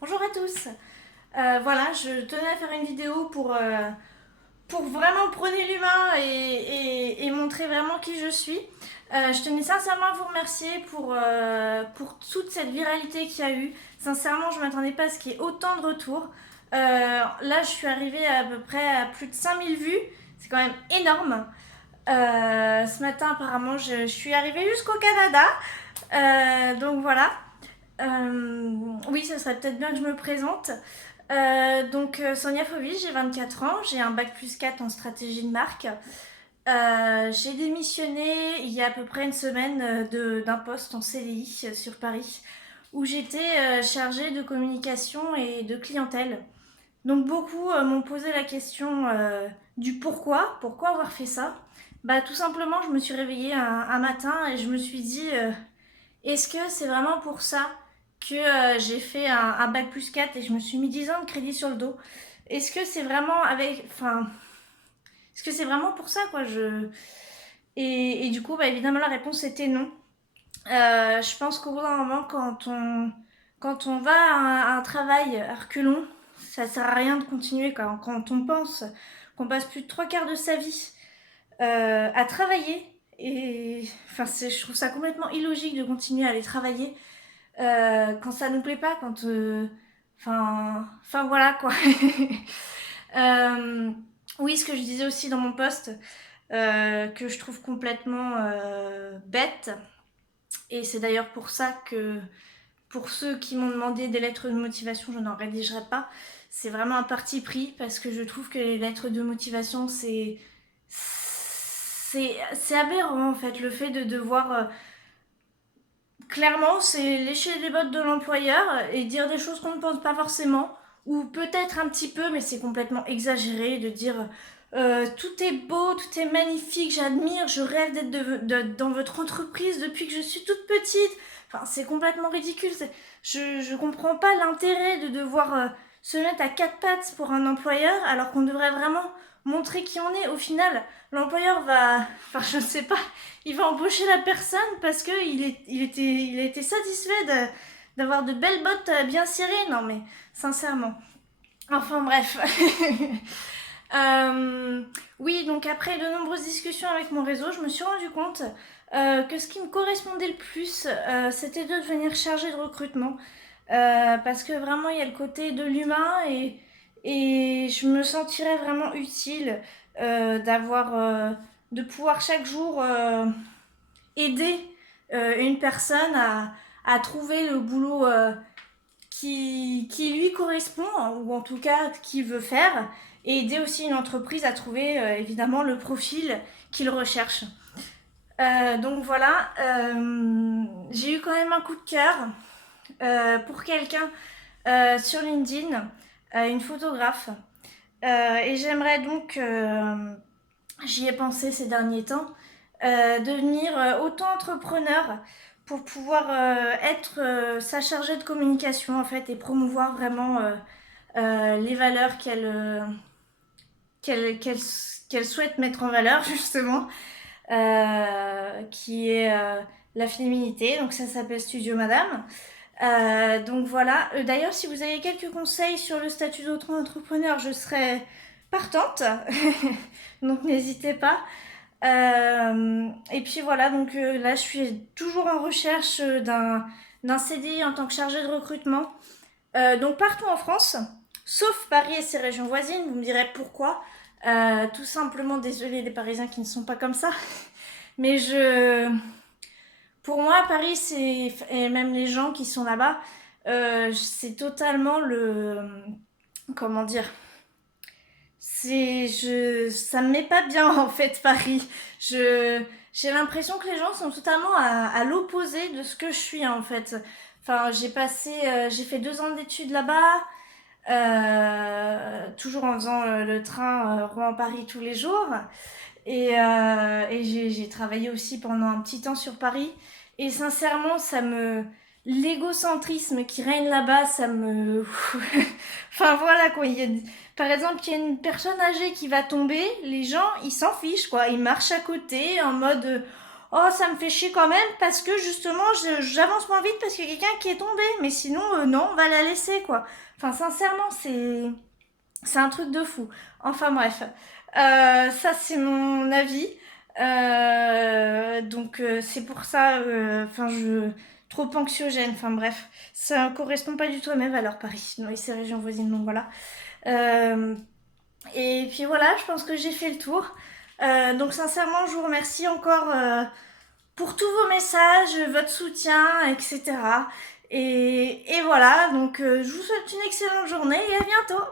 Bonjour à tous. Voilà, je tenais à faire une vidéo pour vraiment prôner l'humain et montrer vraiment qui je suis. Je tenais sincèrement à vous remercier pour toute cette viralité qu'il y a eu. Sincèrement, je ne m'attendais pas à ce qu'il y ait autant de retours. Là, je suis arrivée à peu près à plus de 5000 vues. C'est quand même énorme. Ce matin, apparemment, je suis arrivée jusqu'au Canada. Donc voilà. Oui, ça serait peut-être bien que je me présente. Sonia Fauvi, j'ai 24 ans, j'ai un bac plus 4 en stratégie de marque. J'ai démissionné il y a à peu près une semaine d'un poste en CDI sur Paris où j'étais chargée de communication et de clientèle. Donc beaucoup m'ont posé la question du pourquoi avoir fait ça. Bah tout simplement, je me suis réveillée un matin et je me suis dit est-ce que c'est vraiment pour ça que j'ai fait un bac plus 4 et je me suis mis 10 ans de crédit sur le dos? Est-ce que c'est vraiment avec. Enfin. Est-ce que c'est vraiment pour ça, quoi et du coup, bah, évidemment, la réponse était non. Je pense qu'au bout d'un moment, quand on va à un travail à reculons, ça sert à rien de continuer, quoi. Quand on pense qu'on passe plus de trois quarts de sa vie à travailler, et enfin, je trouve ça complètement illogique de continuer à aller travailler quand ça nous plaît pas, quand enfin voilà quoi. Euh, oui, ce que je disais aussi dans mon post, que je trouve complètement bête, et c'est d'ailleurs pour ça que pour ceux qui m'ont demandé des lettres de motivation, je n'en rédigerai pas. C'est vraiment un parti pris parce que je trouve que les lettres de motivation, c'est aberrant en fait, le fait de devoir clairement, c'est lécher les bottes de l'employeur et dire des choses qu'on ne pense pas forcément, ou peut-être un petit peu, mais c'est complètement exagéré de dire tout est beau, tout est magnifique, j'admire, je rêve d'être dans votre entreprise depuis que je suis toute petite. Enfin, c'est complètement ridicule. Je comprends pas l'intérêt de devoir se mettre à quatre pattes pour un employeur alors qu'on devrait vraiment montrer qui on est. Au final, l'employeur va, enfin, je ne sais pas, il va embaucher la personne parce qu'il a été satisfait d'avoir de belles bottes bien cirées. Non mais, sincèrement. Enfin bref. Euh, oui, donc après de nombreuses discussions avec mon réseau, je me suis rendu compte que ce qui me correspondait le plus, c'était de devenir chargée de recrutement. Parce que vraiment, il y a le côté de l'humain et je me sentirais vraiment utile de pouvoir chaque jour aider une personne à trouver le boulot qui lui correspond, ou en tout cas qu'il veut faire, et aider aussi une entreprise à trouver évidemment le profil qu'il recherche. Donc voilà, j'ai eu quand même un coup de cœur pour quelqu'un sur LinkedIn, une photographe. Et j'aimerais donc, j'y ai pensé ces derniers temps, devenir auto-entrepreneur pour pouvoir être sa chargée de communication en fait et promouvoir vraiment les valeurs qu'elle, qu'elle, qu'elle souhaite mettre en valeur justement, qui est la féminité. Donc ça s'appelle Studio Madame. Donc voilà. D'ailleurs, si vous avez quelques conseils sur le statut d'auto-entrepreneur, je serais partante. Donc n'hésitez pas. Et puis voilà, donc là je suis toujours en recherche d'un CDI en tant que chargée de recrutement. Donc partout en France, sauf Paris et ses régions voisines, vous me direz pourquoi. Tout simplement, désolé les Parisiens qui ne sont pas comme ça. Mais pour moi, Paris, et même les gens qui sont là-bas, c'est totalement comment dire, ça me met pas bien en fait Paris. J'ai l'impression que les gens sont totalement à l'opposé de ce que je suis en fait. Enfin, j'ai fait 2 ans d'études là-bas, toujours en faisant le train Rouen-Paris tous les jours. Et j'ai travaillé aussi pendant un petit temps sur Paris. Et sincèrement, l'égocentrisme qui règne là-bas, ça me. Enfin voilà quoi. Par exemple, il y a une personne âgée qui va tomber, les gens ils s'en fichent quoi. Ils marchent à côté en mode oh, ça me fait chier quand même parce que justement, j'avance moins vite parce qu'il y a quelqu'un qui est tombé. Mais sinon, non, on va la laisser, quoi. Enfin, sincèrement, c'est un truc de fou. Enfin, bref. Ça, c'est mon avis. Donc, c'est pour ça, enfin, trop anxiogène. Enfin, bref. Ça correspond pas du tout à mes valeurs, Paris. Non, et ces régions voisines, donc voilà. Euh, et puis voilà, je pense que j'ai fait le tour. Donc sincèrement, je vous remercie encore pour tous vos messages, votre soutien, etc. Et voilà, donc je vous souhaite une excellente journée et à bientôt.